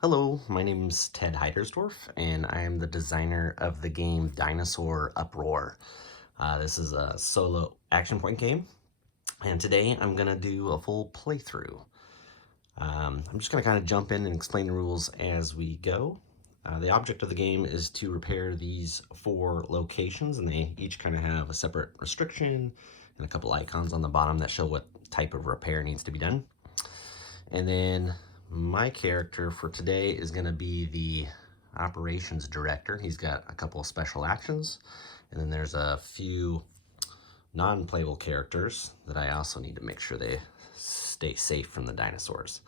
Hello, my name's Ted Heidersdorf, and I am the designer of the game Dinosaur Uproar. This is a solo action point game, and today I'm going to do a full playthrough. I'm just going to kind of jump in and explain the rules as we go. The object of the game is to repair these 4 locations, and they each kind of have a separate restriction and a couple icons on the bottom that show what type of repair needs to be done. And then my character for today is going to be the operations director. He's got a couple of special actions, and then there's a few non-playable characters that I also need to make sure they stay safe from the dinosaurs.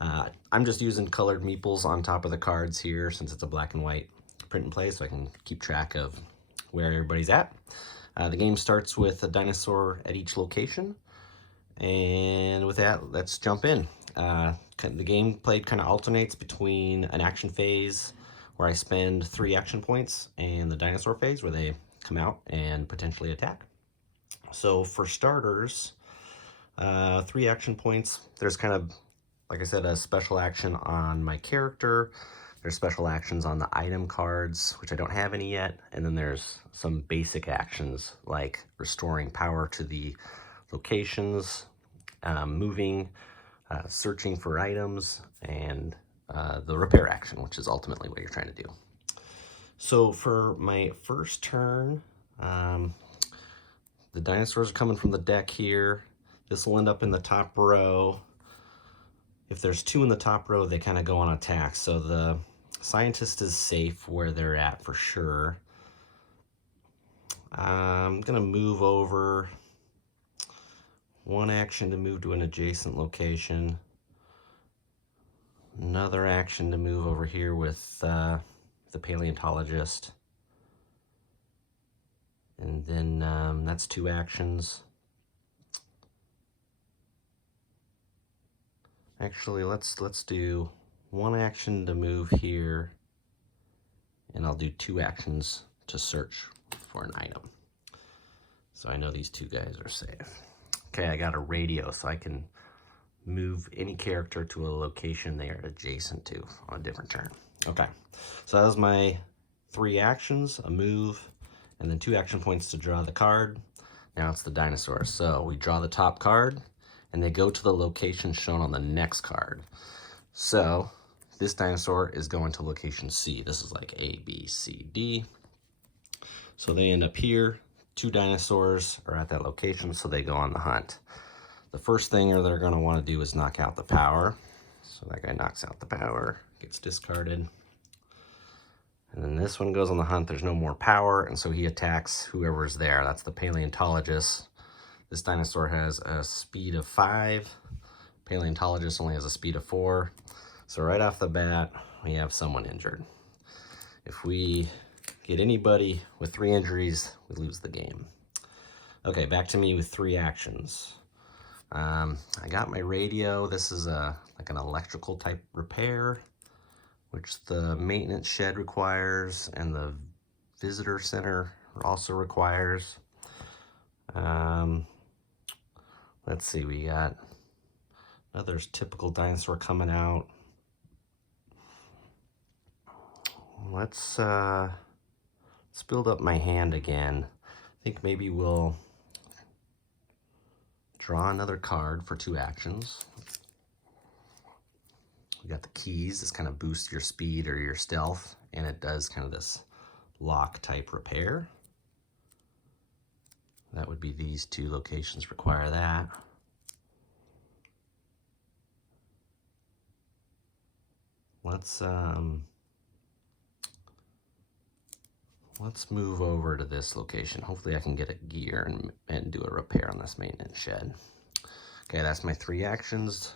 I'm just using colored meeples on top of the cards here since it's a black and white print and play, so I can keep track of where everybody's at. The game starts with a dinosaur at each location, and with that, let's jump in. The game played kind of alternates between an action phase where I spend 3 action points and the dinosaur phase where they come out and potentially attack. So for starters, 3 action points. There's kind of, like I said, a special action on my character. There's special actions on the item cards, which I don't have any yet. And then there's some basic actions like restoring power to the locations, moving, searching for items, and the repair action, which is ultimately what you're trying to do. So for my first turn, the dinosaurs are coming from the deck here. This will end up in the top row. If there's 2 in the top row, they kind of go on attack. So the scientist is safe where they're at for sure. I'm going to move over 1 action to move to an adjacent location. Another action to move over here with the paleontologist. And then that's 2 actions. Actually, let's do 1 action to move here, and I'll do 2 actions to search for an item. So I know these 2 guys are safe. Okay, I got a radio, so I can move any character to a location they are adjacent to on a different turn. Okay, so that was my 3 actions, a move, and then 2 action points to draw the card. Now it's the dinosaur. So we draw the top card, and they go to the location shown on the next card. So this dinosaur is going to location C. This is like A, B, C, D. So they end up here. 2 dinosaurs are at that location, so they go on the hunt. The first thing they're going to want to do is knock out the power. So that guy knocks out the power, gets discarded. And then this one goes on the hunt. There's no more power, and so he attacks whoever's there. That's the paleontologist. This dinosaur has a speed of 5. Paleontologist only has a speed of 4. So right off the bat, we have someone injured. If we get anybody with 3 injuries, we lose the game. Okay, back to me with 3 actions. I got my radio. This is like an electrical type repair, which the maintenance shed requires and the visitor center also requires. Let's see, we got another typical dinosaur coming out. Let's build up my hand again. I think maybe we'll draw another card for 2 actions. We got the keys. This kind of boosts your speed or your stealth, and it does kind of this lock type repair. That would be these 2 locations require that. Let's move over to this location. Hopefully I can get a gear and do a repair on this maintenance shed. Okay, that's my 3 actions.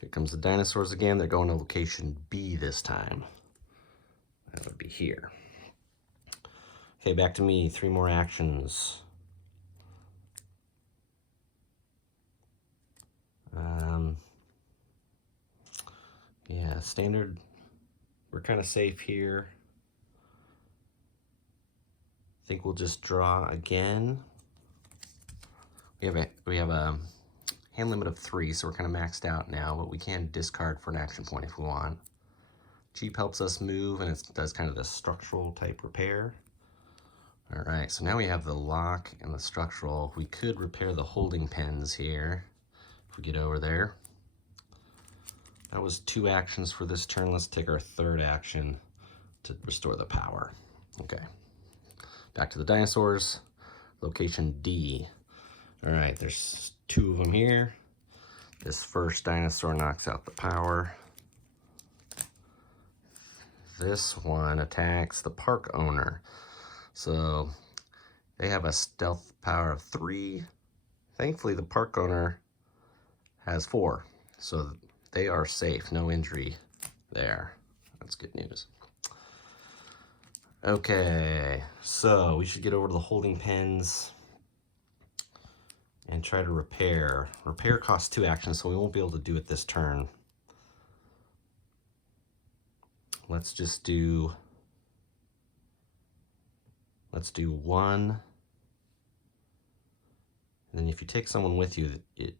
Here comes the dinosaurs again. They're going to location B this time. That would be here. Okay, back to me. 3 more actions. Yeah, standard. We're kind of safe here. I think we'll just draw again. We have a hand limit of 3, so we're kind of maxed out now, but we can discard for an action point if we want. Jeep helps us move, and it does kind of the structural type repair. All right, so now we have the lock and the structural. We could repair the holding pens here if we get over there. That was 2 actions for this turn. Let's take our 3rd action to restore the power. Okay, back to the dinosaurs. Location D. All right, there's 2 of them here. This first dinosaur knocks out the power. This one attacks the park owner. So they have a stealth power of 3. Thankfully, the park owner has 4. So they are safe, no injury there. That's good news. Okay, so we should get over to the holding pens and try to repair. Repair costs 2 actions, so we won't be able to do it this turn. Let's do 1. And then if you take someone with you, it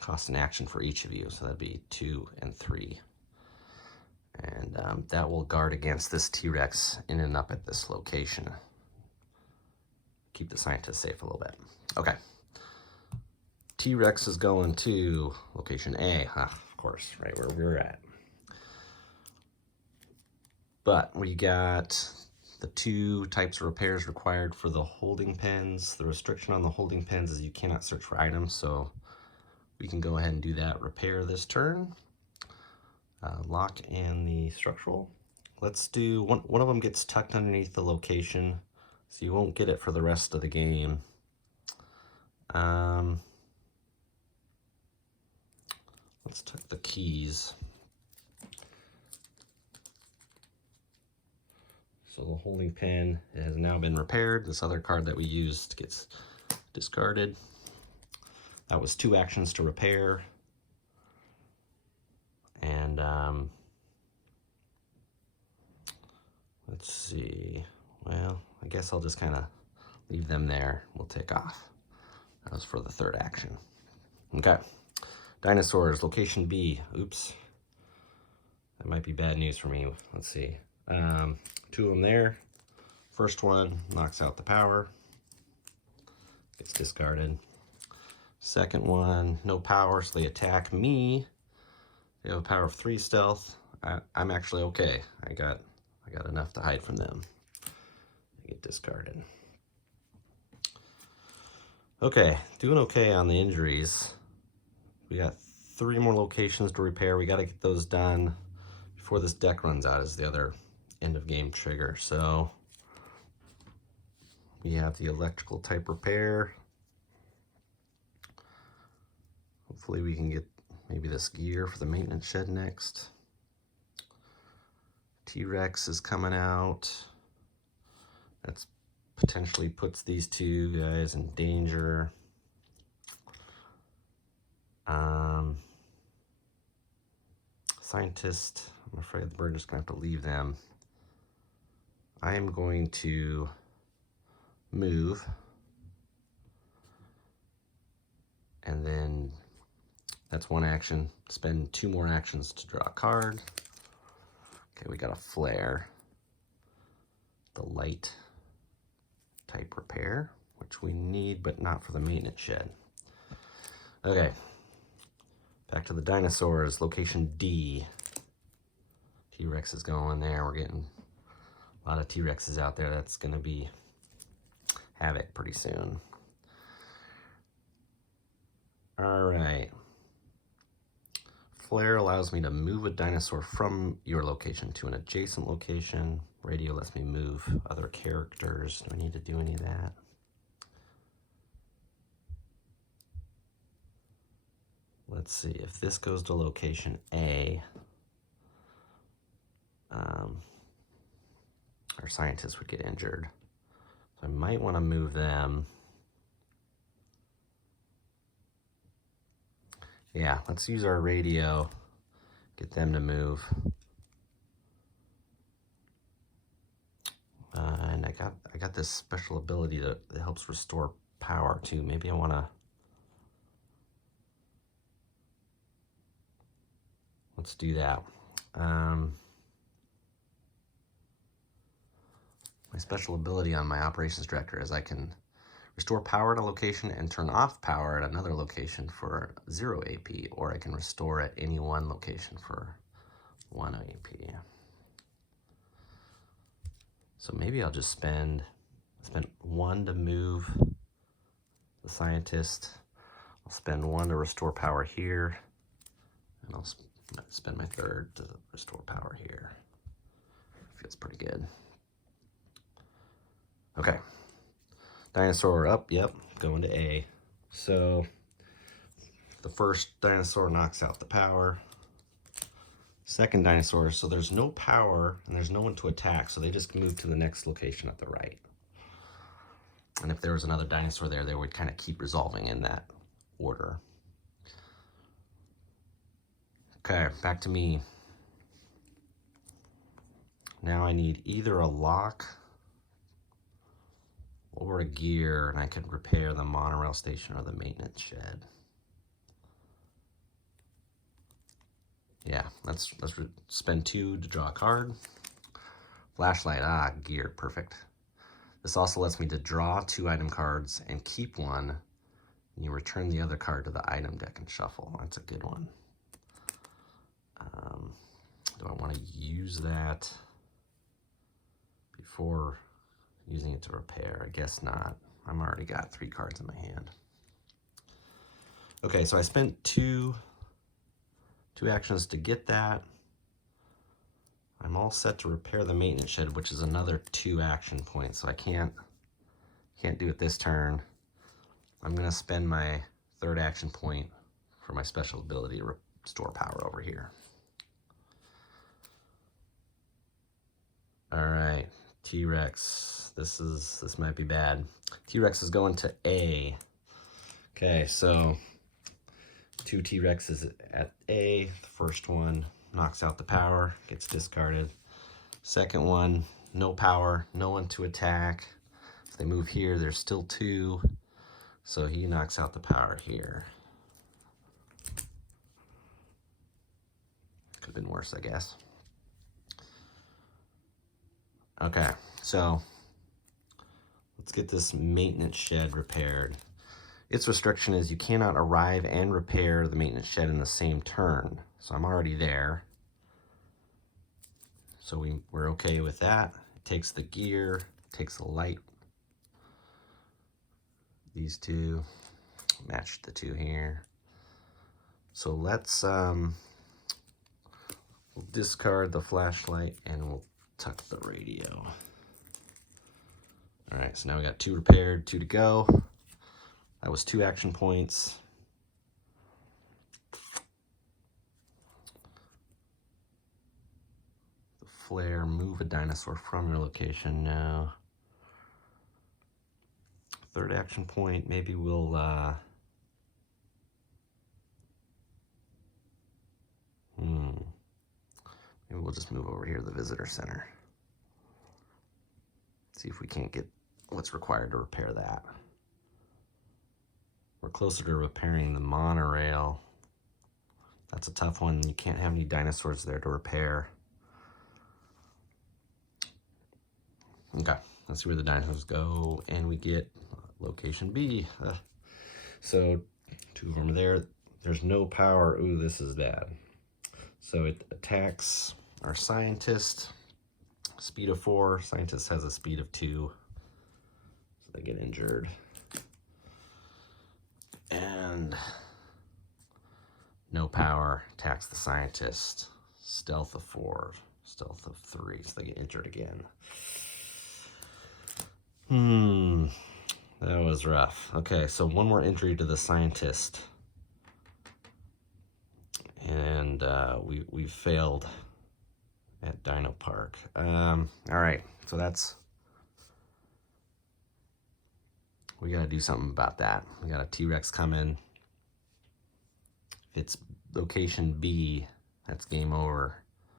costs an action for each of you, so that'd be 2 and 3. And that will guard against this T-Rex in and up at this location. Keep the scientists safe a little bit. Okay. T-Rex is going to location A, of course, right where we're at. But we got the 2 types of repairs required for the holding pens. The restriction on the holding pens is you cannot search for items, so we can go ahead and do that repair this turn. Lock and the structural. Let's do one of them gets tucked underneath the location, so you won't get it for the rest of the game. Let's tuck the keys. So the holding pen has now been repaired. This other card that we used gets discarded. That was 2 actions to repair. And let's see. Well, I guess I'll just kind of leave them there. We'll take off. That was for the 3rd action. Okay. Dinosaurs, location B. Oops. That might be bad news for me. Let's see. 2 of them there. First one knocks out the power. Gets discarded. Second one, no power, so they attack me. They have a power of 3 stealth. I'm actually okay. I got enough to hide from them. They get discarded. Okay, doing okay on the injuries. We got 3 more locations to repair. We got to get those done before this deck runs out, is the other end of game trigger. So we have the electrical type repair. Hopefully we can get maybe this gear for the maintenance shed next. T-Rex is coming out. That's potentially puts these 2 guys in danger. Scientist, I'm afraid we're just gonna have to leave them. I am going to move, and then that's 1 action. Spend 2 more actions to draw a card. Okay, we got a flare. The light type repair, which we need, but not for the maintenance shed. Okay, back to the dinosaurs, location D. T-Rex is going there. We're getting a lot of T-Rexes out there. That's gonna be havoc pretty soon. All right. Flare allows me to move a dinosaur from your location to an adjacent location. Radio lets me move other characters. Do I need to do any of that? Let's see, if this goes to location A, our scientists would get injured. So I might want to move them. Yeah, let's use our radio, get them to move. And I got this special ability that helps restore power too. Maybe I want to let's do that. My special ability on my operations director is I can restore power at a location and turn off power at another location for 0 AP, or I can restore at any one location for 1 AP. So maybe I'll just spend 1 to move the scientist. I'll spend 1 to restore power here, and I'll spend my 3rd to restore power here. Feels pretty good. Okay. Dinosaur up, yep, going to A. So the first dinosaur knocks out the power. Second dinosaur, so there's no power and there's no one to attack, so they just move to the next location at the right. And if there was another dinosaur there, they would kind of keep resolving in that order. Okay, back to me. Now I need either a lock or a gear, and I can repair the monorail station or the maintenance shed. Yeah, let's spend 2 to draw a card. Flashlight, gear, perfect. This also lets me to draw 2 item cards and keep 1. And you return the other card to the item deck and shuffle. That's a good one. Do I want to use that before using it to repair? I guess not. I'm already got 3 cards in my hand. Okay, so I spent two actions to get that. I'm all set to repair the maintenance shed, which is another 2 action points, so I can't do it this turn. I'm gonna spend my 3rd action point for my special ability to restore power over here. All right, T-Rex. This might be bad. T-Rex is going to A. Okay, so 2 T-Rexes at A. The first one knocks out the power, gets discarded. Second one, no power, no one to attack. If they move here, there's still 2, so he knocks out the power here. Could have been worse, I guess. Okay, so let's get this maintenance shed repaired. Its restriction is you cannot arrive and repair the maintenance shed in the same turn. So I'm already there. So we're okay with that. It takes the gear, takes the light. These 2, match the 2 here. So let's we'll discard the flashlight and we'll tuck the radio. All right, so now we got 2 repaired, 2 to go. That was 2 action points. The flare, move a dinosaur from your location. No. 3rd action point, maybe we'll maybe we'll just move over here to the visitor center. See if we can't get what's required to repair that. We're closer to repairing the monorail. That's a tough one. You can't have any dinosaurs there to repair. Okay, let's see where the dinosaurs go, and we get location B. So 2 of them are there. There's no power. Ooh, this is bad. So it attacks our scientist. Speed of 4. Scientist has a speed of 2. So they get injured. And no power, attacks the scientist. Stealth of 4. Stealth of 3. So they get injured again. That was rough. Okay, so 1 more injury to the scientist. And we failed at DinoPark. All right, so we gotta do something about that. We got a T-Rex coming. If it's location B, that's game over.